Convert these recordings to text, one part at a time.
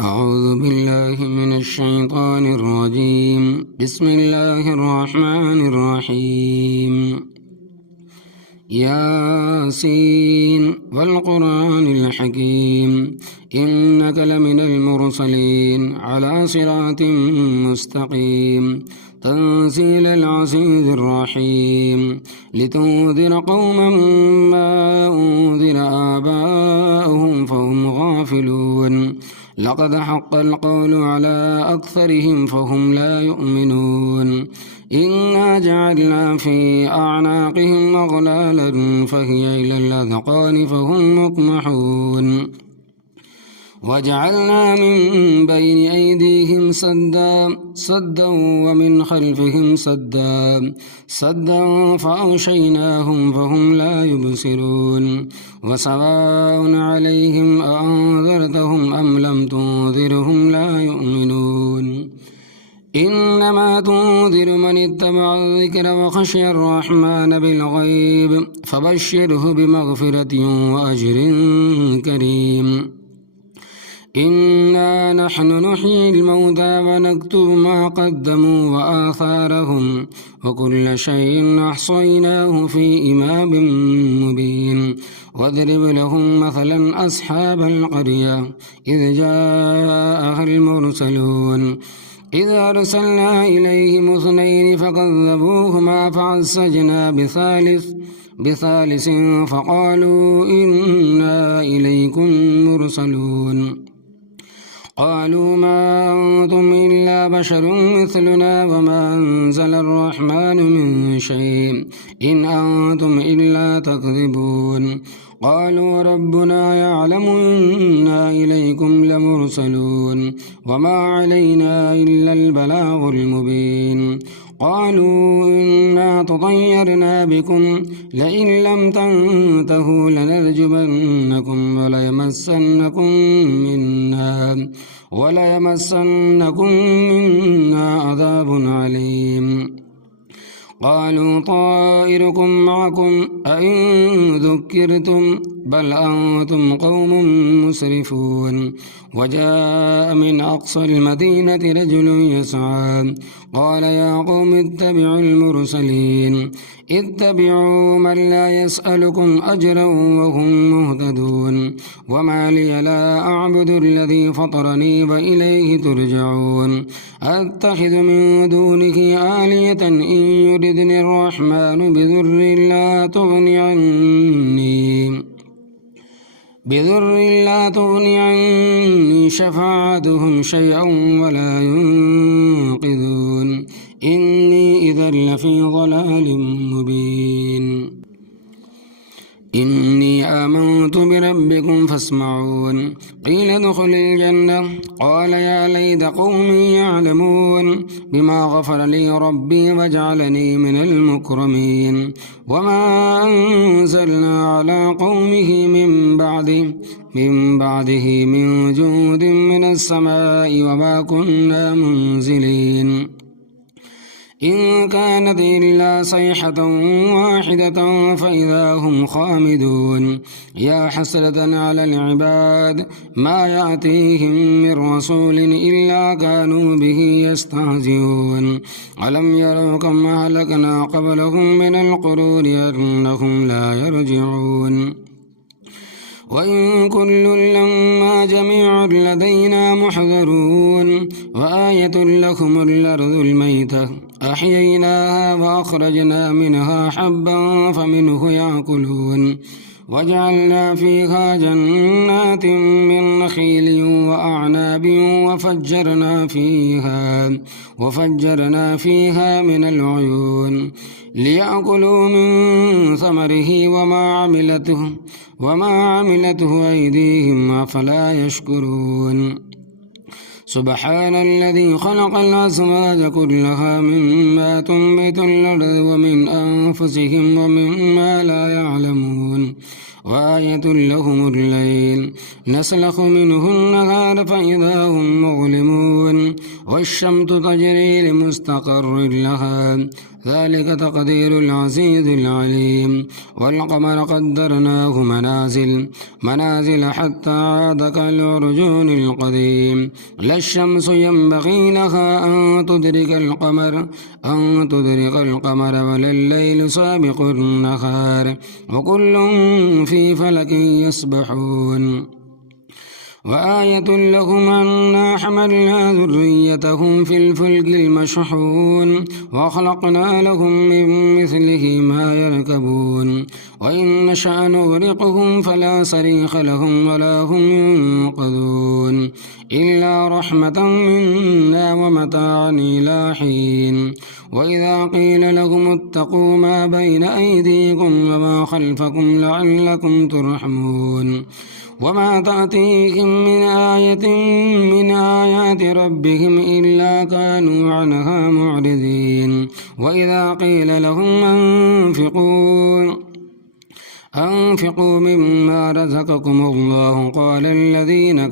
أعوذ بالله من الشيطان الرجيم. بسم الله الرحمن الرحيم. ياسين والقرآن الحكيم إنك لمن المرسلين على صراط مستقيم تنزيل العزيز الرحيم لتنذر قوما ما أنذر آباؤهم فهم غافلون لقد حق القول على أكثرهم فهم لا يؤمنون إنا جعلنا في أعناقهم أغلالا فهي إلى الأذقان فهم مقمحون وجعلنا من بين أيديهم سدا ومن خلفهم سدا فأغشيناهم فهم لا يبصرون وسواء عليهم أأنذرتهم أم لم تنذرهم لا يؤمنون إنما تنذر من اتبع الذكر وخشي الرحمن بالغيب فبشره بمغفرة وأجر كريم إنا نحن نحيي الموتى ونكتب ما قدموا وآثارهم وكل شيء أحصيناه في إمام مبين واضرب لهم مثلا أصحاب القرية إذ جاءها المرسلون إذ أرسلنا إليهم 2 فكذبوهما فعززنا بثالث فقالوا إنا إليكم مرسلون قالوا ما أنتم إلا بشر مثلنا وما أنزل الرحمن من شيء إن أنتم إلا تكذبون قالوا ربنا يعلم إنا إليكم لمرسلون وما علينا إلا البلاغ المبين قالوا إنا تطيرنا بكم لئن لم تنتهوا لنرجمنكم وليمسنكم منا عذاب عليم قالوا طائركم معكم أئن ذكرتم بل أنتم قوم مسرفون وجاء من أقصى المدينة رجل يسعى قال يا قوم اتبعوا المرسلين اتبعوا من لا يسألكم أجرا وهم مهتدون وما لي لا أعبد الذي فطرني وإليه ترجعون أتخذ من دونه آلية إن يردني الرحمن بذر لا تغني عني شفاعتهم شيئا ولا ينقذون إني إذا لفي ضلال مبين إني آمنت بربكم فاسمعون قيل ادخل الجنة قال يا ليت قومي يعلمون بما غفر لي ربي وجعلني من المكرمين وما أنزلنا على قومه من بعده من جود من السماء وما كنا منزلين إن كانت إلا صيحة واحدة فإذا هم خامدون يا حسرة على العباد ما يأتيهم من رسول إلا كانوا به يستهزئون ألم يروا كم أهلكنا قبلهم من القرون أنهم لا يرجعون وإن كل لما جميع لدينا محضرون وآية لكم الأرض الميتة أحييناها وأخرجنا منها حبا فمنه يأكلون وجعلنا فيها جنات من نخيل وأعناب وفجرنا فيها من العيون ليأكلوا من ثمره وما عملته أيديهم أفلا يشكرون سبحان الذي خلق الأزواج كلها مما تنبت الأرض ومن أنفسهم ومما لا يعلمون وآية لهم الليل نسلخ منه النهار فإذا هم مظلمون والشمس تجري لمستقر لها ذلك تقدير العزيز العليم والقمر قدرناه منازل حتى عاد كالعرجون القديم لا الشمس ينبغي لها أن تدرك القمر ولا الليل سابق النهار وكل في فلك يسبحون وآية لهم أنا حملنا ذريتهم في الفلك المشحون وخلقنا لهم من مثله ما يركبون وإن نشأ نغرقهم فلا صريخ لهم ولا هم ينقذون إلا رحمة منا ومتاعا إلى حين وإذا قيل لهم اتقوا ما بين أيديكم وما خلفكم لعلكم ترحمون وما تأتيهم من آية من آيات ربهم إلا كانوا عنها معرضين وإذا قيل لهم أنفقوا مما رزقكم الله قال الذين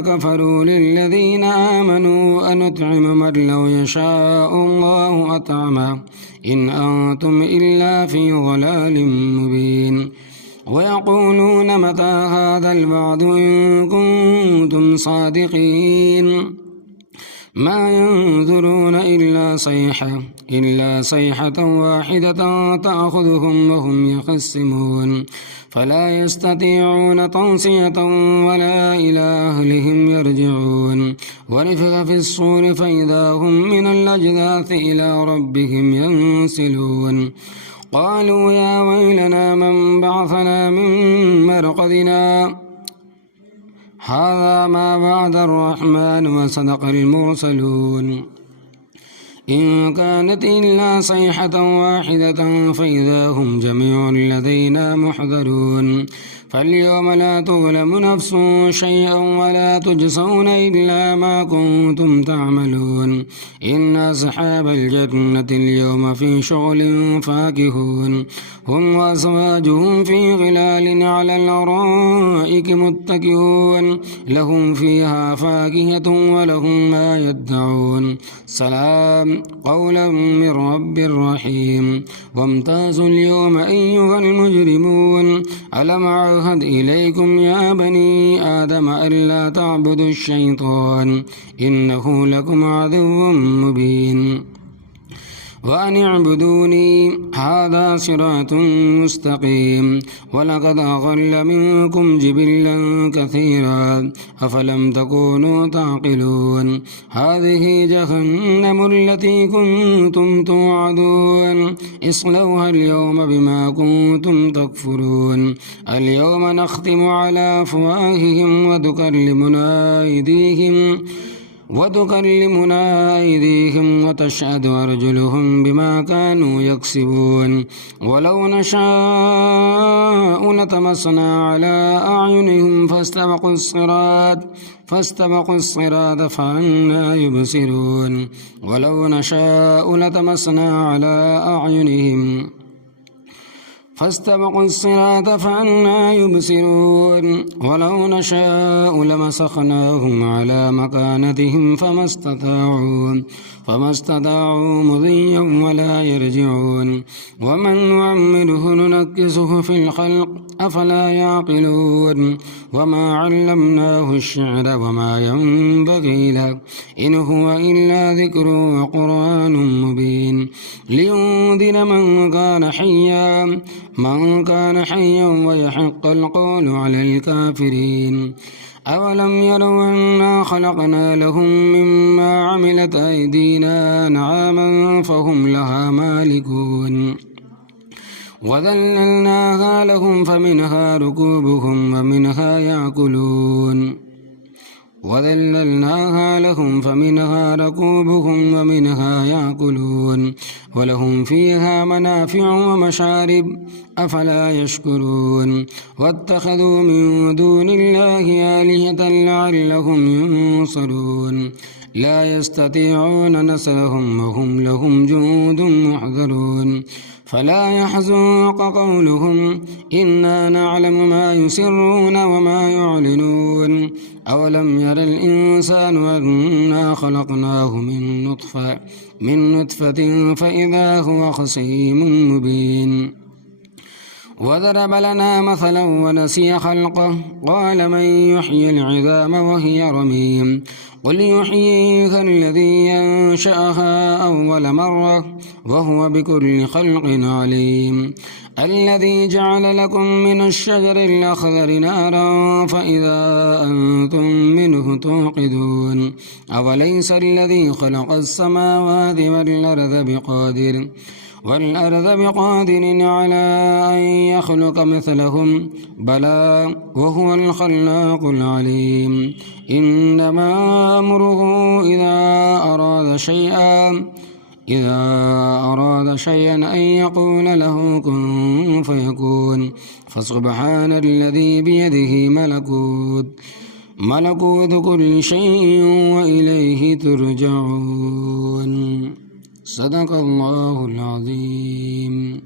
كفروا للذين آمنوا أنطعم من لو يشاء الله أطعمه إن أنتم إلا في ضلال مبين ويقولون متى هذا الوعد إن كنتم صادقين ما ينظرون إلا صيحة واحدة تأخذهم وهم يخصمون فلا يستطيعون توصية ولا إلى أهلهم يرجعون ونفخ في الصور فإذا هم من الأجداث إلى ربهم ينسلون قالوا يا ويلنا من بعثنا من مرقدنا هذا ما وعد الرحمن وصدق المرسلون إن كانت إلا صيحة واحدة فإذا هم جميع لدينا محضرون فاليوم لا تظلم نفس شيئا ولا تجزون إلا ما كنتم تعملون إن أصحاب الجنة اليوم في شغل فاكهون هم وأزواجهم في غلال على الأرائك متكئون لهم فيها فاكهة ولهم ما يدعون سلام قولا من رب رحيم وامتازوا اليوم أيها المجرمون ألم أعهد إليكم يا بني آدم ألا تعبدوا الشيطان إنه لكم عدو مبين وأن اعبدوني هذا صراط مستقيم ولقد أضل منكم جبلا كثيرا أفلم تكونوا تعقلون هذه جهنم التي كنتم توعدون اصلوها اليوم بما كنتم تكفرون اليوم نختم على أفواههم وتكلمنا أيديهم وتشهد أرجلهم بما كانوا يكسبون ولو نشاء لطمسنا على أعينهم فاستبقوا الصراط فأنى يبصرون ولو نشاء لطمسنا على أعينهم فاستبقوا الصراط فأنى يبصرون ولو نشاء لمسخناهم على مكانتهم فما استطاعوا مضيا ولا يرجعون ومن نعمره ننكسه في الخلق أفلا يعقلون وما علمناه الشعر وما ينبغي له إن هو إلا ذكر وقرآن مبين لينذر من كان حيا ويحق القول على الكافرين أولم يروا أنا خلقنا لهم مما عملت أيدينا أنعاما فهم لها مالكون وذللناها لهم فمنها ركوبهم ومنها يأكلون ولهم فيها منافع ومشارب أفلا يشكرون واتخذوا من دون الله آلهة لعلهم ينصرون لا يستطيعون نصرهم وهم لهم جند محضرون فلا يحزنك قولهم إنا نعلم ما يسرون وما يعلنون أولم ير الإنسان الإنسان أنا خلقناه من نطفة فإذا هو خصيم مبين وضرب لنا مثلا ونسي خلقه قال من يحيي العظام وهي رميم قل يحييها الذي ينشأها أول مرة وهو بكل خلق عليم الذي جعل لكم من الشجر الأخضر نارا فإذا أنتم منه توقدون أوليس الذي خلق السماوات والأرض بقادر على أن يخلق مثلهم بلى وهو الخلاق العليم إنما أمره إذا أراد شيئا أن يقول له كن فيكون فسبحان الذي بيده ملكوت كل شيء وإليه ترجعون صدق الله العظيم.